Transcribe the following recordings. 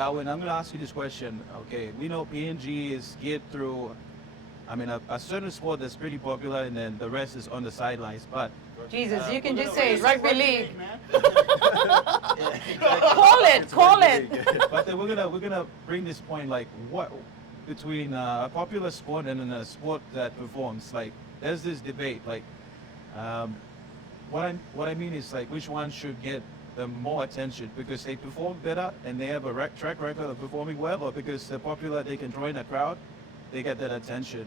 Alwin, I'm going to ask you this question. Okay, we know PNG is geared through, I mean, a certain sport that's pretty popular, and then the rest is on the sidelines. But Jesus, you can just say rugby league. man. Call it. but then we're gonna bring this point, like, what between a popular sport and then a sport that performs. Like, there's this debate. Like, what I mean is, like, which one should get the more attention because they perform better and they have a track record of performing well, or because they're popular, they can draw in a crowd, they get that attention.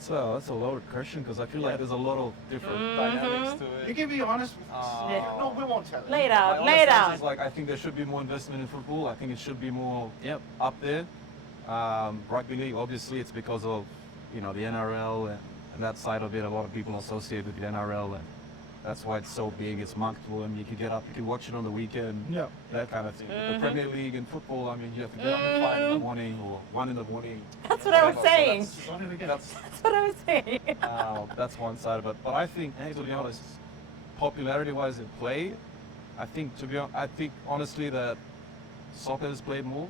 So that's a loaded question because I feel like there's a lot of different dynamics to it. You can be honest. No, we won't tell it. Lay it My out. honest Lay it answer out. is, like, I think there should be more investment in football. I think it should be more up there. Rugby league, obviously, it's because of the NRL and that side of it. A lot of people associate with the NRL, and that's why it's so big. It's marketable, and you can get up, you can watch it on the weekend. Yeah. That kind of thing. The Premier League and football, I mean, you have to get up at 5 in the morning or 1 in the morning. That's what I was saying. That's That's what I was saying. that's one side of it. But I think, to be honest, popularity-wise in play, I think honestly that soccer has played more.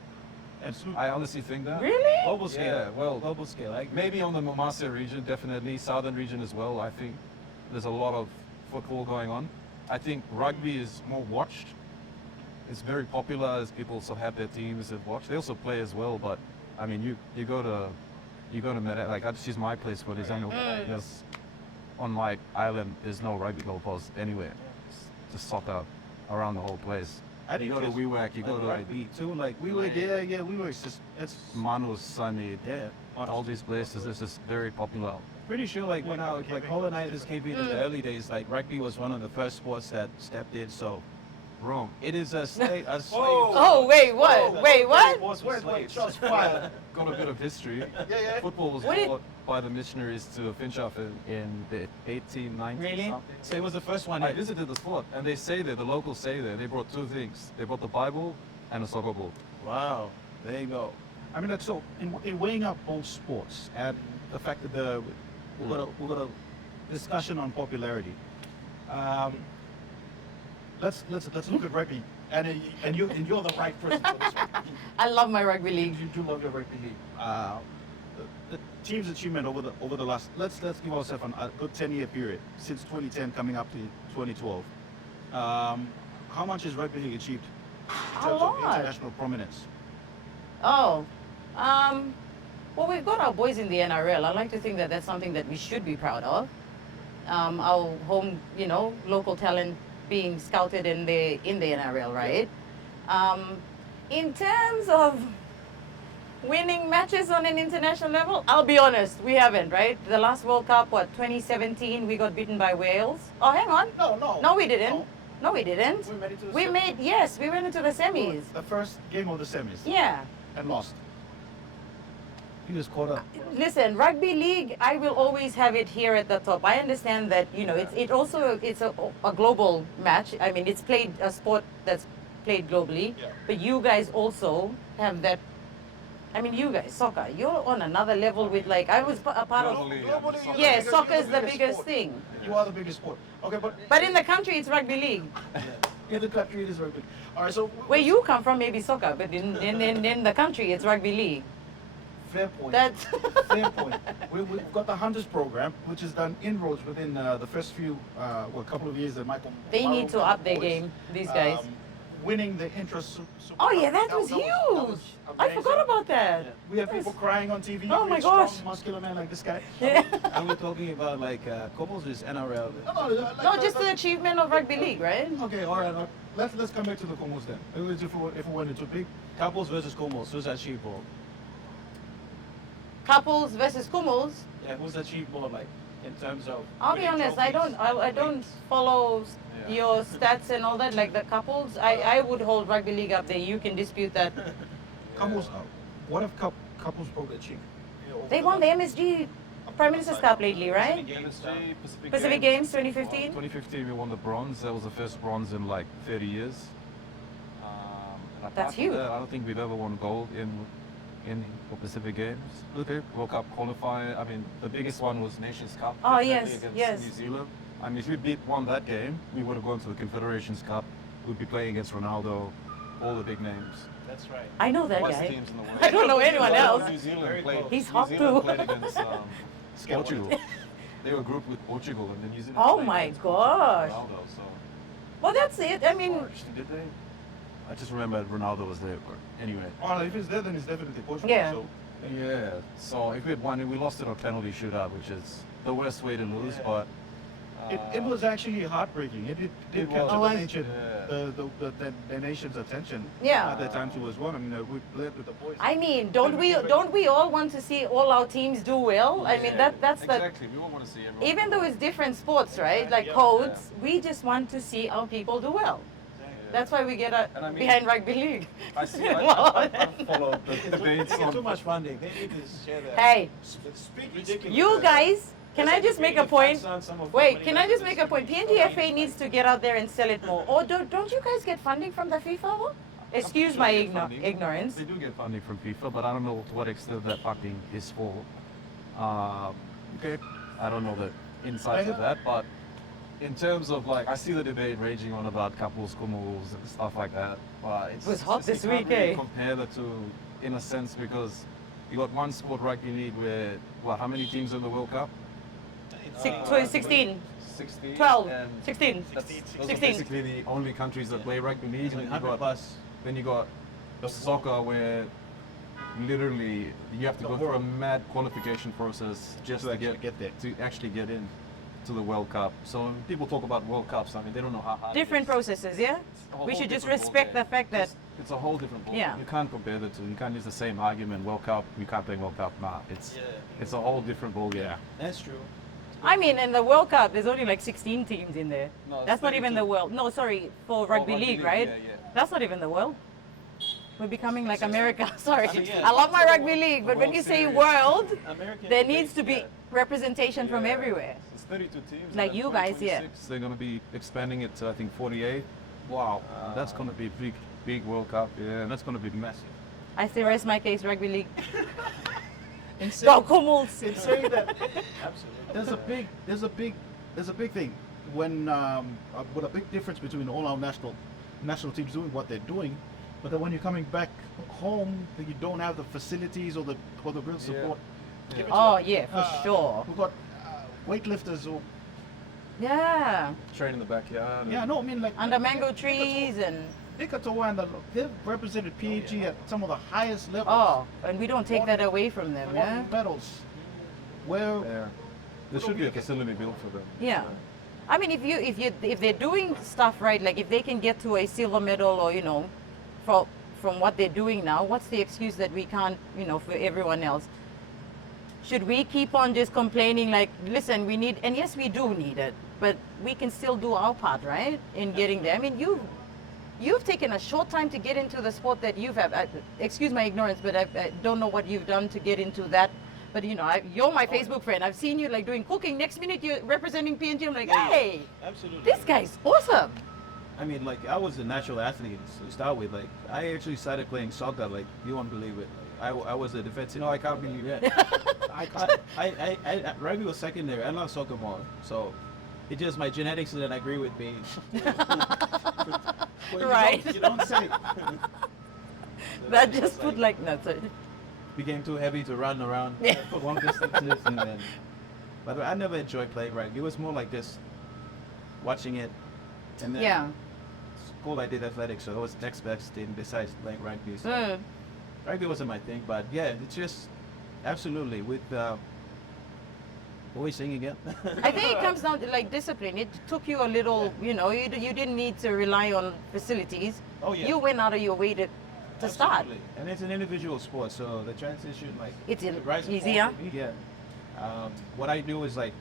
I honestly think that. Really? Global scale. Yeah, well, global scale. Like, maybe on the Mamasa region, definitely, southern region as well. I think there's a lot of football going on. I think rugby is more watched. It's very popular as people also have their teams that watch. They also play as well, but I mean, you go to Meta, like I just use my place for example. There's on my island, there's no rugby goalpost anywhere. It's just soccer around the whole place. You go to WeWork, you go to rugby too. Like, we were there. Yeah, we were. It's just Manus, Sunny, yeah. all these places. It's just very popular. Pretty sure, like, when colonizers came in the early days, like, rugby was one of the first sports that stepped in. So, Wrong. it is a slave. Oh, wait, what? Wait, what? Wait, shots fired. Got a bit of history. Yeah. Football was What did- brought by the missionaries to Finchaf in the 1890s. Really? So it was the first one. I visited the spot, and they say there, the locals say there, they brought 2 things. They brought the Bible and a soccer ball. Wow. There you go. I mean, so in weighing up both sports and the fact that we've got a discussion on popularity. Let's look at rugby, and you're the right person for this one. I love my rugby league. You do love your rugby league. The team's achievement over the last let's give ourselves a good 10-year period since 2010 coming up to 2012. How much has rugby league achieved in terms of international prominence? Oh, well, we've got our boys in the NRL. I like to think that that's something that we should be proud of. Our home, local talent being scouted in the NRL, right? In terms of winning matches on an international level, I'll be honest, we haven't, right? The last World Cup, 2017, we got beaten by Wales. Oh, hang on. No, we didn't. No, we didn't. We made it to the We semis. made, yes, we went into the semis. The first game of the semis Yeah. and lost. He was caught up. Listen, rugby league, I will always have it here at the top. I understand that, it's a global match. I mean, it's played a sport that's played globally, but you guys also have that. I mean, you guys, soccer, you're on another level with, like, I was a part of. Globally, Yeah, you're soccer is the biggest sport. thing. You are the biggest sport. Okay, But in the country, it's rugby league. in the country it is rugby. All right, so Where you come from, maybe soccer, but in the country, it's rugby league. fair point. That's Fair point. We've got the Hunters program, which has done inroads within the first couple of years that Michael. They need to up their boys, game, these guys. Winning the interest. Oh yeah, that was huge. I forgot about that. We have people crying on TV. Oh my big, strong, gosh. muscular man like this guy. Yeah. And we're talking about, like, Komol's is NRL. No, just the achievement of rugby league, right? Okay, all right. Let's come back to the Komos then. If we went into big. Couples versus Komol's. Who's achieved more? Couples versus Kumals. Yeah, who's achieved more, like, in terms of. I'll be winning honest, I trophies? don't follow your stats and all that, like the couples. I would hold rugby league up there. You can dispute that. Komos, what have couples probably achieved? They won the MSG Prime Minister's Cup lately, right? Pacific Games 2015. 2015 we won the bronze. That was the first bronze in like 30 years. And apart That's from huge. that, I don't think we've ever won gold in for Pacific Games. Okay. World Cup qualifier. I mean, the biggest one was Nations Cup. Oh, definitely yes, against yes. New Zealand. I mean, if we won that game, we would have gone to the Confederations Cup. We'd be playing against Ronaldo. all the big names. That's right. I know that Best guy. teams in the world. I don't know anyone else. New Zealand Very played. close. He's New hot Zealand too. played against Portugal. They were grouped with Portugal, and then New Zealand. Oh played my against gosh. Portugal and Ronaldo, so. Well, that's it. I mean, Did they? I just remember Ronaldo was there. But anyway. Well, if it's there, then it's definitely Portugal. Yeah. So Yeah. So if we had won, we lost it on penalty shootout, which is the worst way to lose. Yeah. But It was actually heartbreaking. It did It catch was. the nation's attention. Yeah. At that time, too, as well. I mean, we played with the boys. I mean, don't we all want to see all our teams do well? I mean, that's the exactly. We all want to see everyone. even though it's different sports, right? Like Yeah. codes, we just want to see our people do well. That's why we get And I mean- behind rugby league. I see. I follow the debates they get too on. much funding. They need to share that. Hey, Speak ridiculous. you guys, can I just make a point? Wait, Wait, can I just make a point? PNGFA needs to get out there and sell it more. Or don't you guys get funding from the FIFA? Excuse my They get funding. ignorance. They do get funding from FIFA, but I don't know to what extent that funding is for. Okay. I don't know the insights of that, but in terms of like, I see the debate raging on about couples, kumals, and stuff like that. But It was hot this you can't week, really eh? compare the two in a sense because you got one sport rugby league where how many teams in the World Cup? 16, 16. 12, and 16. those are 16. basically the only countries that play rugby league. And then you 100 got plus. Then you got soccer where literally you have to go through a mad qualification process just To to actually get there. to actually get in to the World Cup. So when people talk about World Cups, I mean they don't know how hard it Different is. processes, yeah? It's a whole We should just different respect ballgame. the fact that It's a whole different ball. Yeah. You can't compare the two. You can't use the same argument. World Cup, we can't play World Cup. Nah, it's a whole different ball game. That's true. I mean, in the World Cup, there's only like 16 teams in there. No, it's That's not even 32. the world. No, sorry, for rugby rugby league, league, right? yeah, yeah. That's not even the world. We're becoming like America. Sorry, I mean, yeah. I love my rugby league, but when World you say Series. world, American there needs to be yeah. representation from Yeah. everywhere. It's 32 teams. Like and you then guys, yeah. 2026, They're going to be expanding it to I think 48. Wow, that's going to be a big World Cup. Yeah, and that's going to be massive. I still rest my case, rugby league. In Go saying, Kumals! in saying that, Absolutely. there's a big thing when with a big difference between all our national teams doing what they're doing, but then when you're coming back home, that you don't have the facilities or the real support. Yeah. Oh, yeah, for sure. We've got weightlifters who, Yeah, Train in the backyard. yeah, no, I mean like under mango trees and Nikatoa and they've represented PAG at some of the highest levels. oh, and we don't take that away from them, Won yeah. medals. Where There should be a facility built for them. Yeah. I mean, if they're doing stuff right, like if they can get to a silver medal or from what they're doing now, what's the excuse that we can't, for everyone else? Should we keep on just complaining like, listen, we need, and yes, we do need it, but we can still do our part, right, in getting there. I mean, you've taken a short time to get into the sport that you've had. Excuse my ignorance, but I don't know what you've done to get into that. But you're my Facebook friend. I've seen you like doing cooking. Next minute you're representing PNG. I'm like, hey, Absolutely. this guy's awesome. I mean, like, I was a natural athlete to start with. Like, I actually started playing soccer. Like, you won't believe it. I was a defense. I can't believe it. Rugby was secondary. I love soccer more. So, it just my genetics didn't agree with me. Well, Right. You don't say. That just put like no, sorry. Became too heavy to run around Yeah. for long distances, and then. But I never enjoyed playing rugby. It was more like just watching it, and then Yeah. school I did athletics, so it was next best thing besides playing rugby. So Mm. rugby wasn't my thing, but yeah, it's just absolutely with. What were we saying again? I think it comes down to like discipline. It took you a little, you didn't need to rely on facilities. Oh, yeah. You went out of your way to start. Absolutely. And it's an individual sport, so the transition, like, It's rise and fall easier. for me, yeah. What I do is like,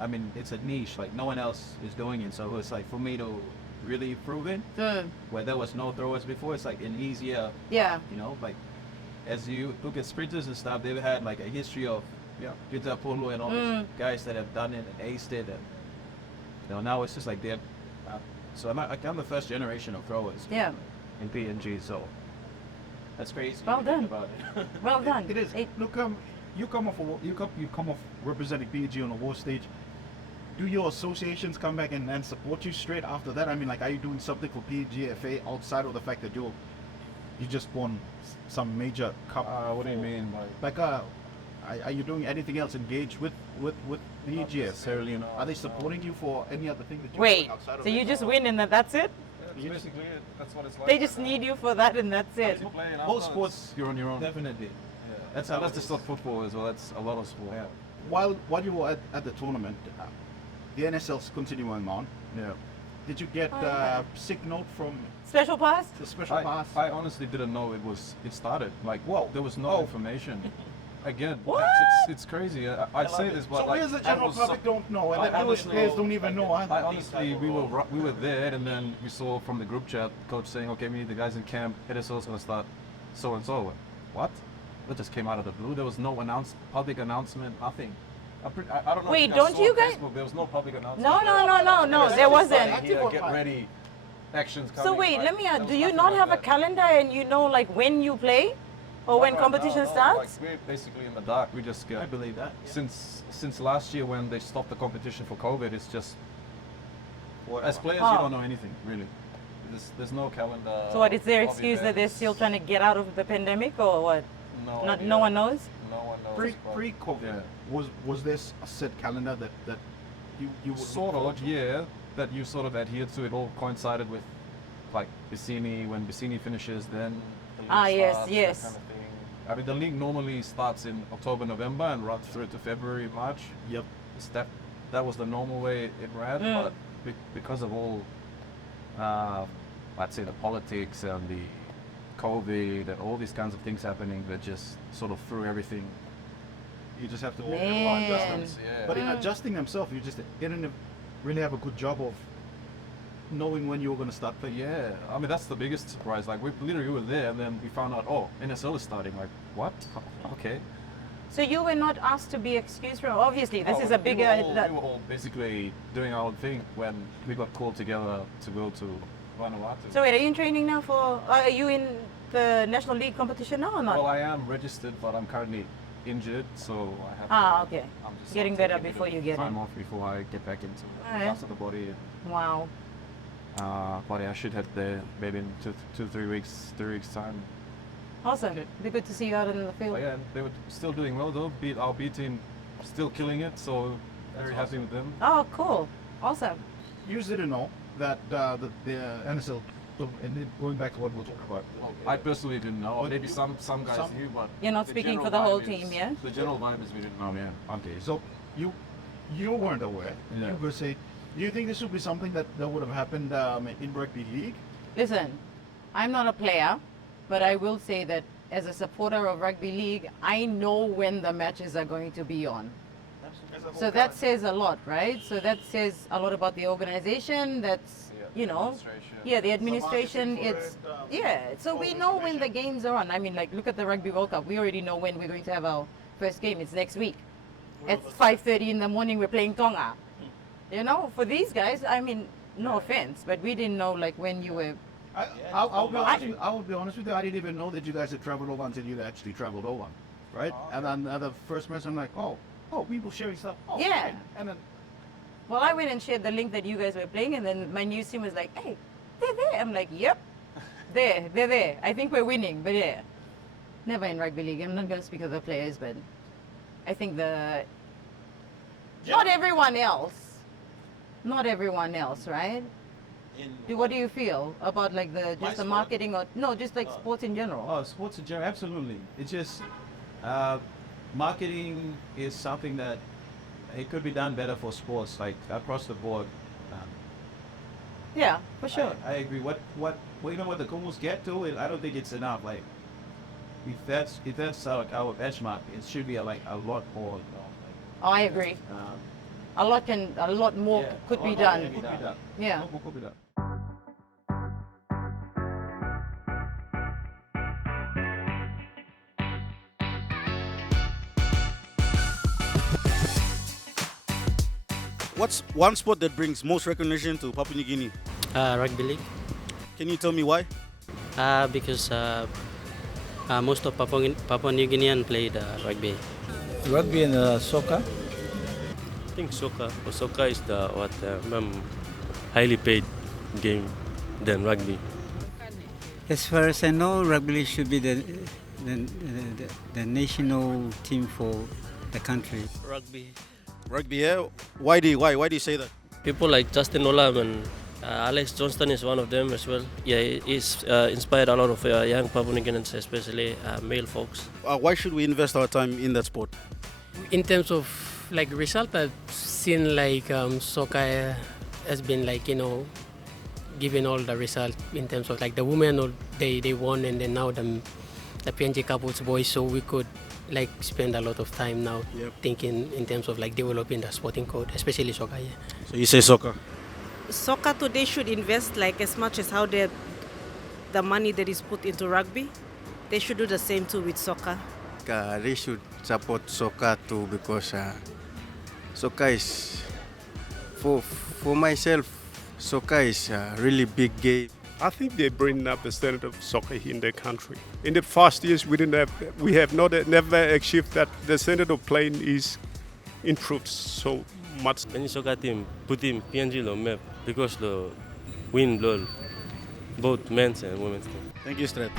I mean, it's a niche, like no one else is doing it, so it's like for me to really improve it, Mm. where there was no throwers before, it's like an easier, Yeah. like as you look at sprinters and stuff, they've had like a history of, Peter Polo and all those guys that have done it and aced it, and now it's just like they're, so I'm the first generation of throwers Yeah. in PNG, so that's crazy. Well if you think done. about it. Well done. it is. Hey, Look, you come off representing PAG on the world stage. Do your associations come back and support you straight after that? I mean, like, are you doing something for PGFA outside of the fact that you're you just won some major cup. What do you mean by? Like, are you doing anything else? Engaged with the Not EGF? necessarily, no. Are they supporting you for any other thing that you're Wait, doing outside of so you it? just win and that's it? That's basically it. That's what it's like. They just need you for that and that's it. To play in All outdoors, sports, you're on your own. definitely. Yeah. That's how That's it just is. not football as well. That's a lot of sport. Yeah. While you were at the tournament, the NSL's continuing on. Yeah. Did you get Oh, yeah. sick note from Special pass? the special pass? I honestly didn't know it started. Like, Whoa. there was no Oh. information. Again, What? it's crazy. I say this, but So like, we as the I general was public don't know, and I the English honestly- players don't even know. I honestly, we were there, and then we saw from the group chat, coach saying, "Okay, we need the guys in camp. NSL's gonna start so and so." What? That just came out of the blue. There was no public announcement, nothing. I don't know. Wait, if you guys don't saw you on guys- Facebook, there was no public announcement. No, there wasn't. Idea, get ready. Actions coming. So wait, like, let me ask, there do was you nothing not like have a that. calendar and you know like when you play? Or when No, competition no, starts? Like, we're basically in the dark. We just get I believe that. since last year when they stopped the competition for COVID, it's just as players Oh. you don't know anything really. There's no calendar. So what, is their of excuse that they're events. still trying to get out of the pandemic or what? No, Not, idea. no one knows? No one knows. but- Pre-COVID, Yeah. was this a set calendar that you would look Sort forward of, to? yeah. That you sort of adhered to. It all coincided with like Bissini. When Bissini finishes, then the league Ah, yes, starts, yes. that kind of thing. I mean, the league normally starts in October, November, and runs through to February, March. Yep. That was the normal way it ran, Mm. but because of all, I'd say the politics and the COVID and all these kinds of things happening, that just sort of threw everything. You just have to Man. adjustments. Yeah. But in adjusting themselves, you just didn't really have a good job of knowing when you were going to start But playing. yeah, I mean that's the biggest surprise. Like we literally were there, and then we found out, oh, NSL is starting. Like what? Okay. So you were not asked to be excused from, obviously this Oh, is a bigger, We were all basically doing our own thing when we got called together to go to Vanuatu. so wait, are you in training now for, are you in the National League competition now or not? Well, I am registered, but I'm currently injured, so I have. Ah, okay. I'm just Getting taking better a bit before of you get time in. off before I get back into Alright. parts of the body. Wow. But yeah, I should head there maybe in 3 weeks time. Awesome. Be good to see you out in the field. But yeah, they were still doing well though. Our B team still killing it, so very happy with them. Oh, cool. Awesome. You didn't know that the NSL, and then going back to what we'll talk about. I personally didn't know. Oh, Maybe you- some guys some- knew, but You're not the speaking general for the whole vibe is- team, yeah? The general vibe is we didn't know. Yeah. Okay, so you weren't aware. Yeah. You were say, do you think this would be something that would have happened in rugby league? Listen, I'm not a player, but I will say that as a supporter of rugby league, I know when the matches are going to be on. So that says a lot, right? So that says a lot about the organization. That's, you know, yeah, the administration. It's, yeah. So we know when the games are on. I mean, like, look at the Rugby World Cup. We already know when we're going to have our first game. It's next week. At 5:30 in the morning, we're playing Tonga. You know, for these guys, I mean, no offense, but we didn't know like when you were. I'll be honest with you. I didn't even know that you guys had traveled over until you actually traveled over, right? And then the first message, I'm like, oh, people sharing stuff. Oh, Yeah. And then Well, I went and shared the link that you guys were playing, and then my news team was like, "Hey, they're there." I'm like, "Yep, they're there. I think we're winning, but yeah, never in rugby league. I'm not going to speak of the players, but I think not everyone else, right? What do you feel about like the marketing or no, just like sports in general? Oh, sports in general, absolutely. It's just marketing is something that it could be done better for sports, like across the board. Yeah, for sure. I agree. What even what the Kumals get to, I don't think it's enough. Like if that's like our benchmark, it should be like a lot more. Oh, I agree. A lot more Yeah, could a be lot more done. can be done. Yeah. A lot more could be done. What's one sport that brings most recognition to Papua New Guinea? Rugby league, Can you tell me why? because most of Papua New Guinean played rugby. Rugby and soccer. I think soccer. Soccer is the highly paid game than rugby. As far as I know, rugby league should be the national team for the country. Rugby. Rugby, yeah? Why do you say that? People like Justin Olam and Alex Johnston is one of them as well. Yeah, he's inspired a lot of young Papua New Guineans, especially male folks. Why should we invest our time in that sport? In terms of like result, I've seen like soccer has been like, given all the result in terms of like the women, they won, and then now the PNG Kapuls boys, so we could like spend a lot of time now thinking in terms of like developing the sporting code, especially soccer. Yeah. So you say soccer? Soccer today should invest like as much as how the money that is put into rugby. They should do the same too with soccer. They should support soccer too, because soccer is, for myself, soccer is a really big game. I think they're bringing up the standard of soccer in their country. In the past years, we have never achieved that the standard of playing is improved so much. Any soccer team put in PNG on map because the win blood, both men's and women's team. Thank you, Strat.